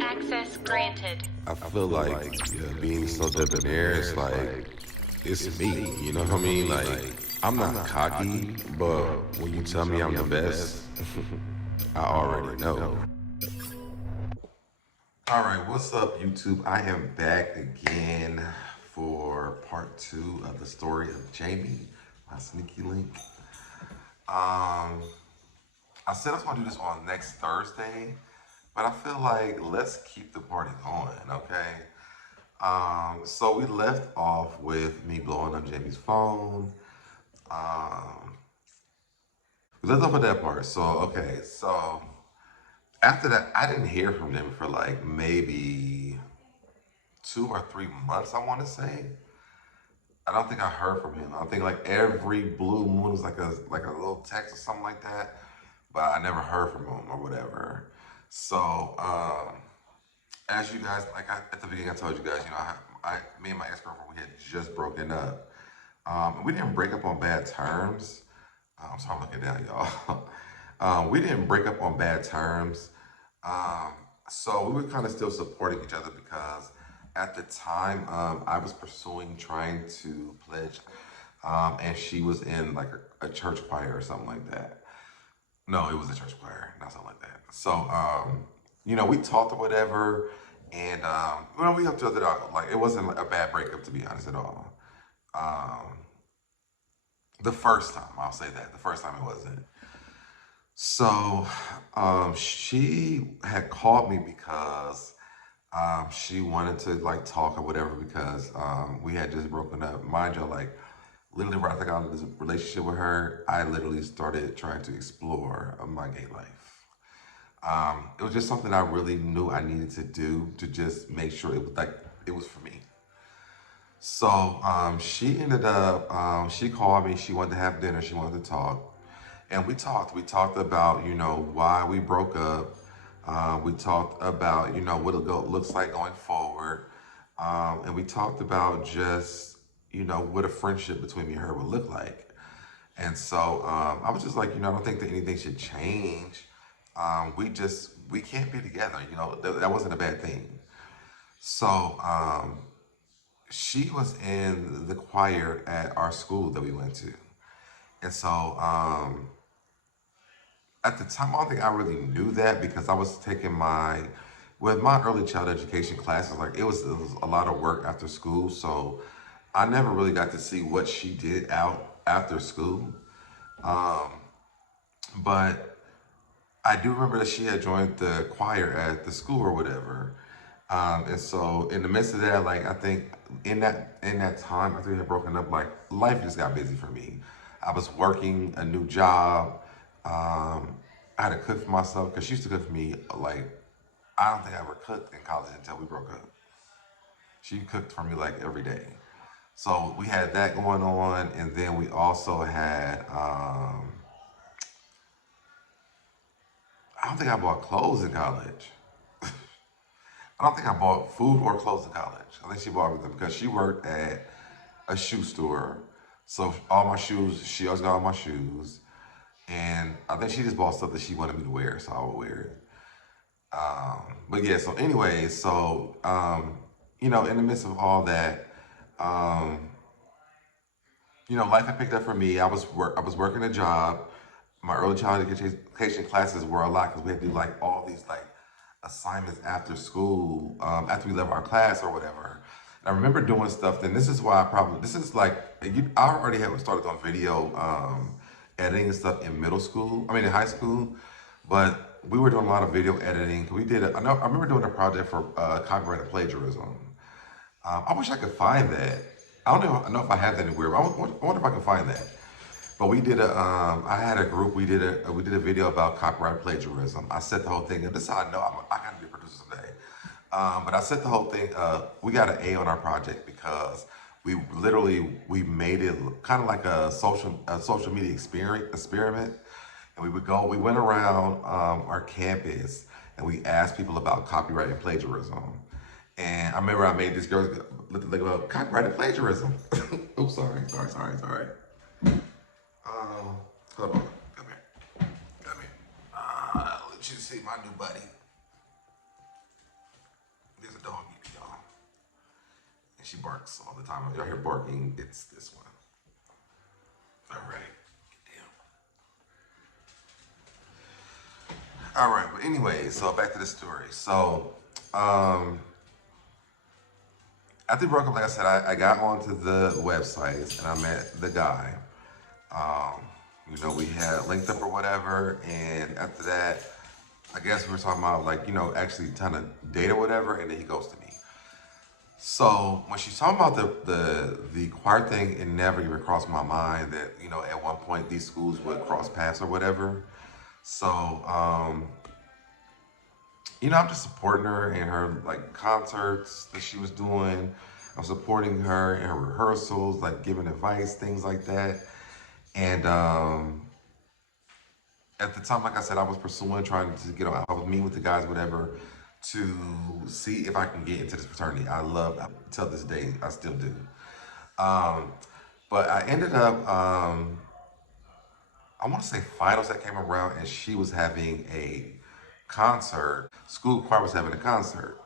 Access granted. I feel like being SoDebNair is like, it's me, you know what I mean? Like, I'm not cocky, but when you tell me I'm the best, I already know. All right, what's up, YouTube? I am back again for part 2 of the story of Jamie, my sneaky link. I said I was gonna do this on next Thursday, but I feel like let's keep the party going, okay? So we left off with me blowing up Jamie's phone. Um, we left off with that part. So okay, so after that, I didn't hear from Jamie for like maybe 2 or 3 months. I want to say. I don't think I heard from him. I think like every blue moon was like a little text or something like that, but I never heard from him or whatever. So as you guys, at the beginning, I told you guys, me and my ex-girlfriend, we had just broken up. We didn't break up on bad terms. I'm looking down, y'all. We didn't break up on bad terms. So we were kind of still supporting each other because at the time I was pursuing trying to pledge, and she was in like a church choir or something like that. No, it was a church choir, not something like that. So, we talked or whatever, and we helped each other out. Like it wasn't like a bad breakup, to be honest, at all. Um, the first time, I'll say that. The first time it wasn't. So, she had called me because she wanted to like talk or whatever because we had just broken up. Mind you, like literally right after I got into this relationship with her, I literally started trying to explore my gay life. It was just something I really knew I needed to do to just make sure it was like it was for me. So she ended up, she called me, she wanted to have dinner, she wanted to talk. And we talked. We talked about, why we broke up. We talked about, what looks like going forward. And we talked about just, what a friendship between me and her would look like. And so I was just like, I don't think that anything should change. We can't be together. That wasn't a bad thing. So she was in the choir at our school that we went to. And so at the time, I don't think I really knew that because I was taking with my early child education classes, like it was a lot of work after school. So I never really got to see what she did out after school. Um, but I do remember that she had joined the choir at the school or whatever. And so in the midst of that, like I think in that time after we had broken up, like life just got busy for me. I was working a new job. I had to cook for myself because she used to cook for me. Like I don't think I ever cooked in college until we broke up. She cooked for me like every day. So we had that going on, and then we also had. I don't think I bought clothes in college. I don't think I bought food or clothes in college. I think she bought everything because she worked at a shoe store. So all my shoes, she always got all my shoes. And I think she just bought stuff that she wanted me to wear, so I would wear it. But yeah, so anyway, in the midst of all that, um, life had picked up for me. I was working a job. My early childhood education classes were a lot because we had to do like all these like assignments after school, after we left our class or whatever. And I remember doing stuff. Then this is why this is like I already had started on video editing and stuff in middle school. I mean in high school, but we were doing a lot of video editing. I remember doing a project for copyrighted plagiarism. I wish I could find that. I know if I have that anywhere. But I wonder if I can find that. But I had a group. We did a video about copyright plagiarism. I set the whole thing up. This is how I know I got to be a producer someday. But I set the whole thing. We got an A on our project because we made it kind of like a social media experiment. And we went around our campus and we asked people about copyright and plagiarism. And I remember I made this girl look about copyrighted plagiarism. Oops, sorry. Hold on, come here. Let you see my new buddy. She barks all the time. If y'all hear barking, it's this one. All right. Damn. All right. But anyway, so back to the story. So, after we broke up, like I said, I got onto the websites and I met the guy. Um, we had linked up or whatever, and after that, I guess we were talking about like, actually trying to date or whatever, and then he goes to me. So when she's talking about the choir thing, it never even crossed my mind that, at one point these schools would cross paths or whatever. So, I'm just supporting her in her like concerts that she was doing. I'm supporting her in her rehearsals, like giving advice, things like that. And at the time, like I said, I was pursuing, trying to get on. I was meeting with the guys, whatever, to see if I can get into this fraternity. Till this day, I still do. Um, but I ended up, I want to say finals that came around, and she was having a concert. School choir was having a concert.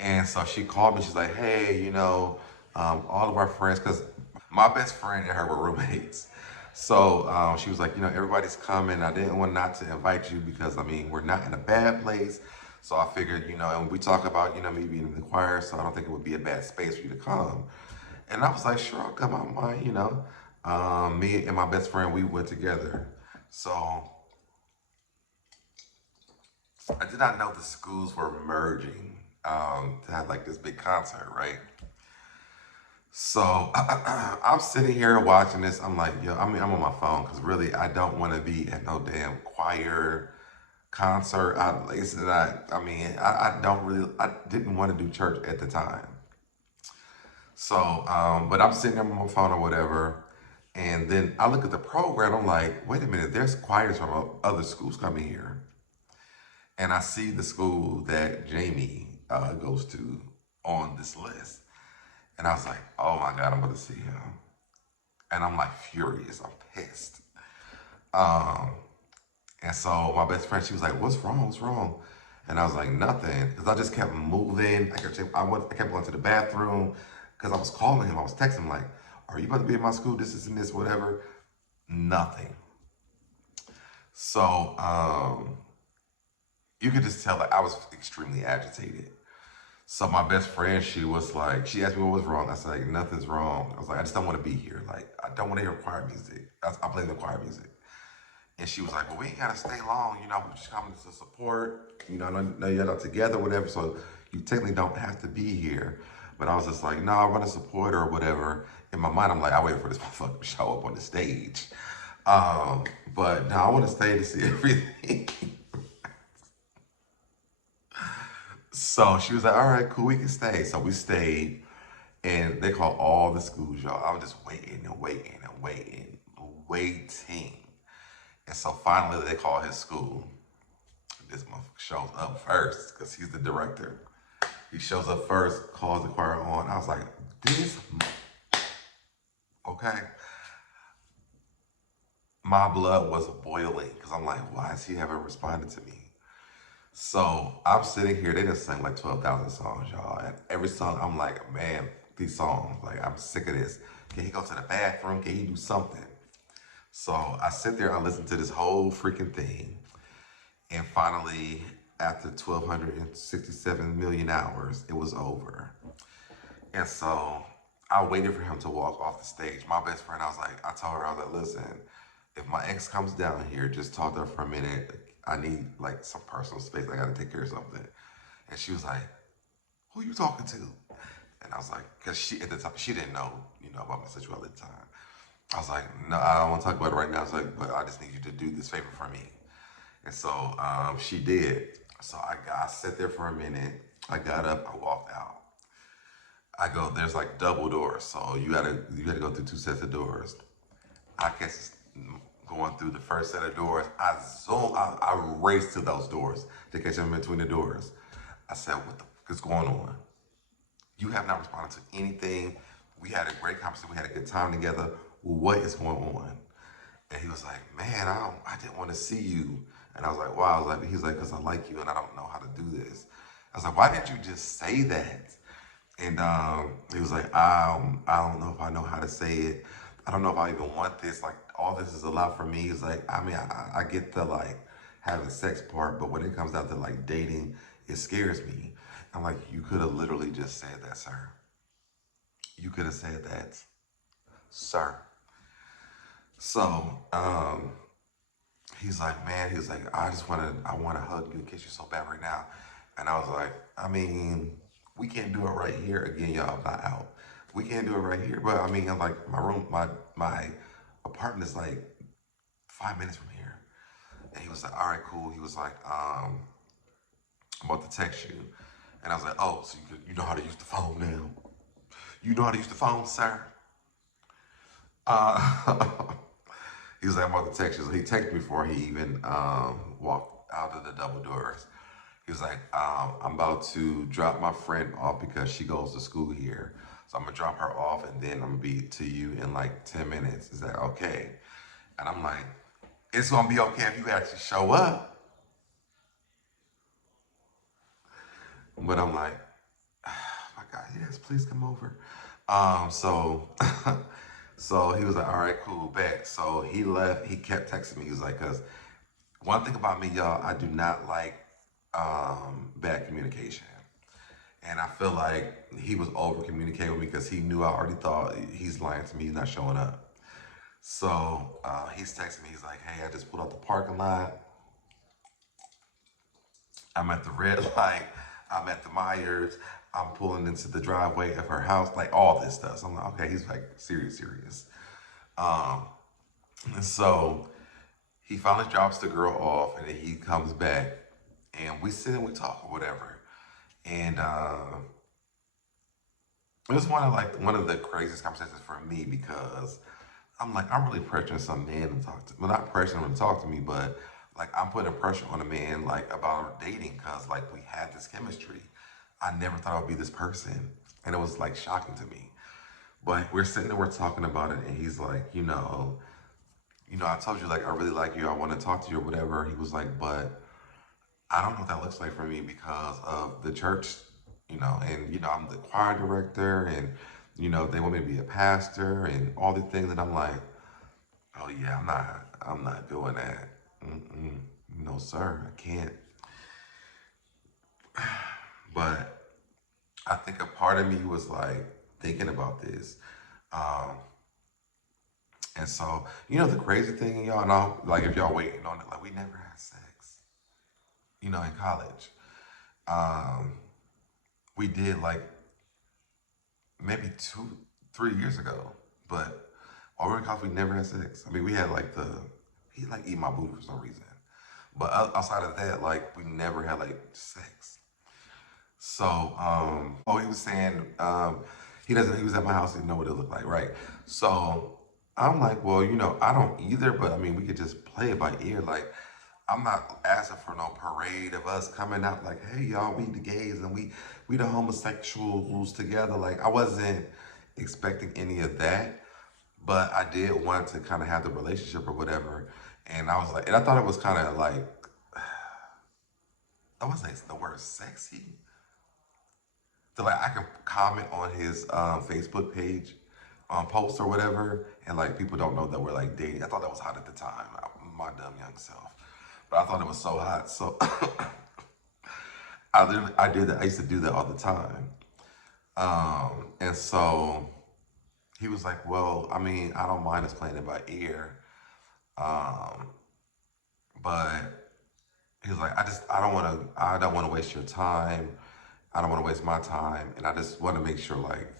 And so she called me. She's like, hey, all of our friends, because my best friend and her were roommates. So she was like, everybody's coming. I didn't want not to invite you because, we're not in a bad place. So I figured, and we talk about, me being in the choir, so I don't think it would be a bad space for you to come. And I was like, sure, I'll come out mine. Me and my best friend, we went together. So I did not know the schools were merging to have like this big concert, right? So I'm sitting here watching this. I'm like, yo, I'm on my phone because really I don't want to be at no damn choir concert. I don't really, I didn't want to do church at the time. So, but I'm sitting there on my phone or whatever. And then I look at the program. I'm like, wait a minute, there's choirs from other schools coming here. And I see the school that Jamie goes to on this list. And I was like, oh my God, I'm going to see him. And I'm like furious. I'm pissed. Um, and so my best friend, she was like, what's wrong? What's wrong? And I was like, nothing. Because I just kept moving. I kept going to the bathroom because I was calling him. I was texting him like, are you about to be in my school? This and this, whatever. Nothing. So you could just tell that I was extremely agitated. So my best friend, she was like, she asked me what was wrong. I said, like, nothing's wrong. I was like, I just don't want to be here. Like, I don't want to hear choir music. I play the choir music. And she was like, well, we ain't got to stay long. We're just coming to support. I know you're not together, whatever. So you technically don't have to be here. But I was just like, no, I want to support her or whatever. In my mind, I'm like, I waited for this motherfucker to show up on the stage. But no, I want to stay to see everything. So she was like, all right, cool, we can stay. So we stayed, and they called all the schools, y'all. I was just waiting and waiting and waiting, waiting. And so finally they called his school. This motherfucker shows up first because he's the director. He shows up first, calls the choir on. I was like, okay. My blood was boiling because I'm like, why is he haven't responded to me? So I'm sitting here, they just sang like 12,000 songs, y'all. And every song, I'm like, man, these songs, like, I'm sick of this. Can he go to the bathroom? Can he do something? So I sit there, I listen to this whole freaking thing. And finally, after 1,267 million hours, it was over. And so I waited for him to walk off the stage. My best friend, I told her, I was like, listen, if my ex comes down here, just talk to her for a minute. I need like some personal space. I gotta take care of something. And she was like, who you talking to? And I was like, because she at the time, she didn't know, about my sexuality at the time. I was like, no, I don't want to talk about it right now. I was like, but I just need you to do this favor for me. And so she did. So I sat there for a minute. I got up, I walked out. There's like double doors. So you gotta go through two sets of doors. I guess going through the first set of doors, I raced to those doors to catch him in between the doors. I said, what the fuck is going on? You have not responded to anything. We had a great conversation. We had a good time together. What is going on? And he was like, man, I didn't want to see you. And I was like, wow. He's like, because I like you and I don't know how to do this. I was like, why didn't you just say that? And he was like, I don't know if I know how to say it. I don't know if I even want this. Like, all this is a lot for me. He's like, I mean, I get the like having sex part, but when it comes down to like dating, it scares me. I'm like, you could have literally just said that, sir. You could have said that, sir. So, he's like, man, he's like, I want to hug you and kiss you so bad right now. And I was like, I mean, we can't do it right here. Again, y'all, I'm not out. We can't do it right here. But I mean, I'm like, my apartment is like 5 minutes from here. And he was like, all right, cool. He was like, I'm about to text you. And I was like, oh, so you know how to use the phone now? You know how to use the phone, sir? Uh, he was like, I'm about to text you. So he texted me before he even walked out of the double doors. He was like, I'm about to drop my friend off because she goes to school here. So I'm gonna drop her off and then I'm gonna be to you in like 10 minutes. Is that okay? And I'm like, it's gonna be okay if you actually show up. But I'm like, oh my God, yes, please come over. So so he was like, all right, cool, bet. So he left, he kept texting me. He was like, cause one thing about me, y'all, I do not like bad communication. And I feel like he was over communicating with me because he knew I already thought he's lying to me, he's not showing up. So he's texting me, he's like, hey, I just pulled out the parking lot. I'm at the red light. I'm at the Myers. I'm pulling into the driveway of her house, like all this stuff. So I'm like, okay, he's like serious, serious. Um, and so he finally drops the girl off, and then he comes back, and we sit and we talk or whatever. And it was one of the craziest conversations for me because I'm like, I'm really pressuring some man to talk to, well, not pressuring him to talk to me, but like I'm putting pressure on a man like about dating because like we had this chemistry. I never thought I would be this person, and it was like shocking to me. But we're sitting there, we're talking about it, and he's like, I told you like I really like you, I want to talk to you or whatever. He was like, but I don't know what that looks like for me because of the church, and I'm the choir director, and they want me to be a pastor and all the things that I'm like, oh yeah, I'm not doing that. Mm-mm. No sir, I can't. But I think a part of me was like thinking about this. Um, and so, the crazy thing, y'all know, like if y'all waiting on it, like we never had sex, in college. Um, we did like maybe 3 years ago, but while we were in college, we never had sex. I mean, we had like he like eat my booty for some reason. But outside of that, like we never had like sex. So, he was saying, he was at my house, he didn't know what it looked like, right? So I'm like, well, I don't either, but I mean, we could just play it by ear. Like, I'm not asking for no parade of us coming out like, hey, y'all, we the gays and we the homosexuals together. Like, I wasn't expecting any of that, but I did want to kind of have the relationship or whatever. And I was like, and I thought it was kind of like, I wasn't say the word sexy. So like I can comment on his Facebook page, post or whatever, and like people don't know that we're like dating. I thought that was hot at the time, my dumb young self. But I thought it was so hot, so I did that. I used to do that all the time, and so he was like, "Well, I mean, I don't mind us playing it by ear, um, but." He was like, I don't want to waste your time. I don't want to waste my time. And I just want to make sure, like,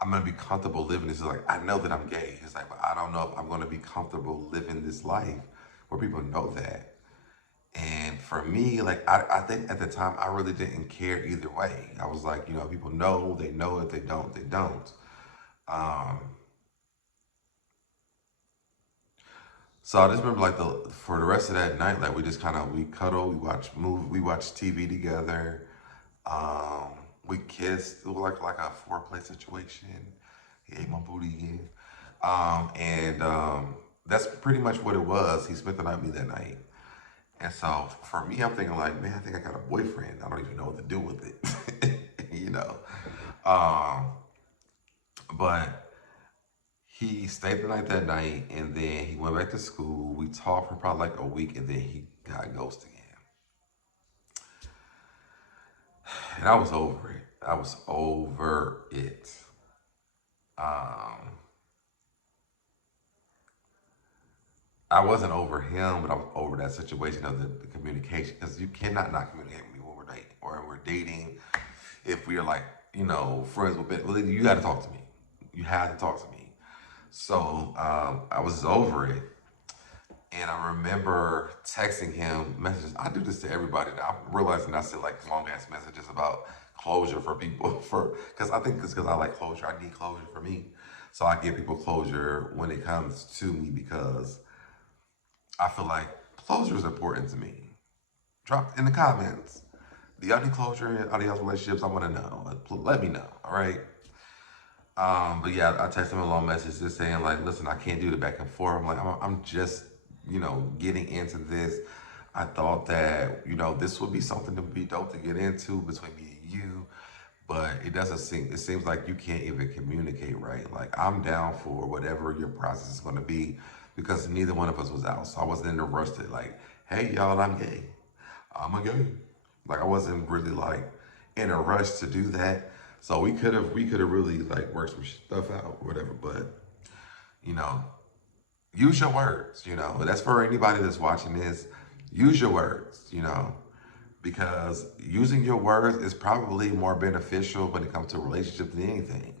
I'm going to be comfortable living this. He's like, I know that I'm gay. He's like, but I don't know if I'm going to be comfortable living this life where people know that. And for me, like, I think at the time, I really didn't care either way. I was like, people know, they know. If they don't, they don't. Um, so I just remember, like, for the rest of that night, like, we just we cuddle, we watch TV together. Um, we kissed. It was like a foreplay situation. He ate my booty again. And that's pretty much what it was. He spent the night with me that night. And so for me, I'm thinking like, man, I think I got a boyfriend. I don't even know what to do with it. know. Um, but he stayed the night that night, and then he went back to school. We talked for probably like a week, and then he got ghosted again. And I was over it. I was over it. Um, I wasn't over him, but I was over that situation of the communication, because you cannot not communicate with me when we're dating, or when we're dating. If we are like, friends with it, well, you got to talk to me. You have to talk to me. So I was over it. And I remember texting him messages. I do this to everybody now. I'm realizing I send like long ass messages about closure for people because I think it's because I like closure. I need closure for me. So I give people closure when it comes to me because I feel like closure is important to me. Drop in the comments. Do y'all need closure in y'all's relationships? I want to know. Let me know. All right. But yeah, I texted him a long message just saying like, listen, I can't do the back and forth. I'm like, I'm just, getting into this. I thought that, this would be something to be dope to get into between me and you, but it seems like you can't even communicate right. Like I'm down for whatever your process is going to be because neither one of us was out. So I wasn't in a rush to like, hey y'all, I'm gay. I'm a gay. Like I wasn't really like in a rush to do that. So we could have really like worked some stuff out or whatever, but use your words, That's for anybody that's watching this. Use your words, because using your words is probably more beneficial when it comes to relationships than anything.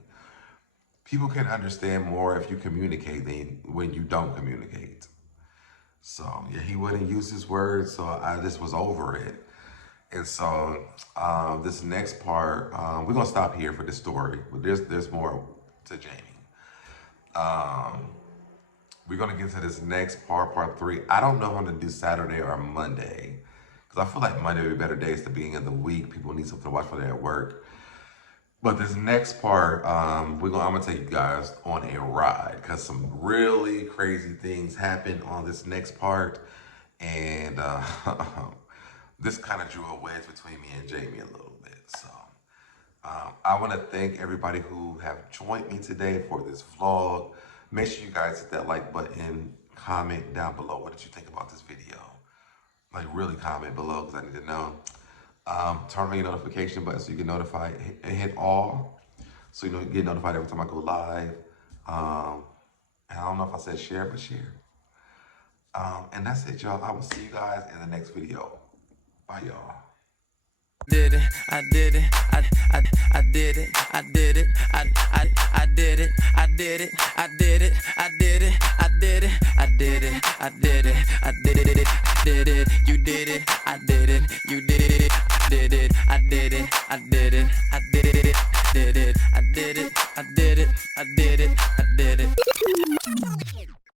People can understand more if you communicate than when you don't communicate. So yeah, he wouldn't use his words, so I just was over it. And so this next part, we're gonna stop here for this story, but there's more to Jamie. We're gonna get to this next part 3. I don't know if I'm gonna do Saturday or Monday, because I feel like Monday would be better days at the beginning of the week. People need something to watch while they're at work. But this next part, I'm gonna take you guys on a ride, because some really crazy things happen on this next part, and this kind of drew a wedge between me and Jamie a little bit. So I want to thank everybody who have joined me today for this vlog. Make sure you guys hit that like button, comment down below. What did you think about this video? Like really comment below because I need to know. Turn on your notification button so you get notified, and hit all so you get notified every time I go live. And I don't know if I said share, but share. And that's it, y'all. I will see you guys in the next video. Bye, y'all. Did it, I did it, I did it, I did it, I did it, I did it, I did it, I did it, I did it, I did it, I did it, I did it, did it, you did it, I did it, you did it, did it, I did it, I did it, I did it, did it, I did it, I did it, I did it, I did it.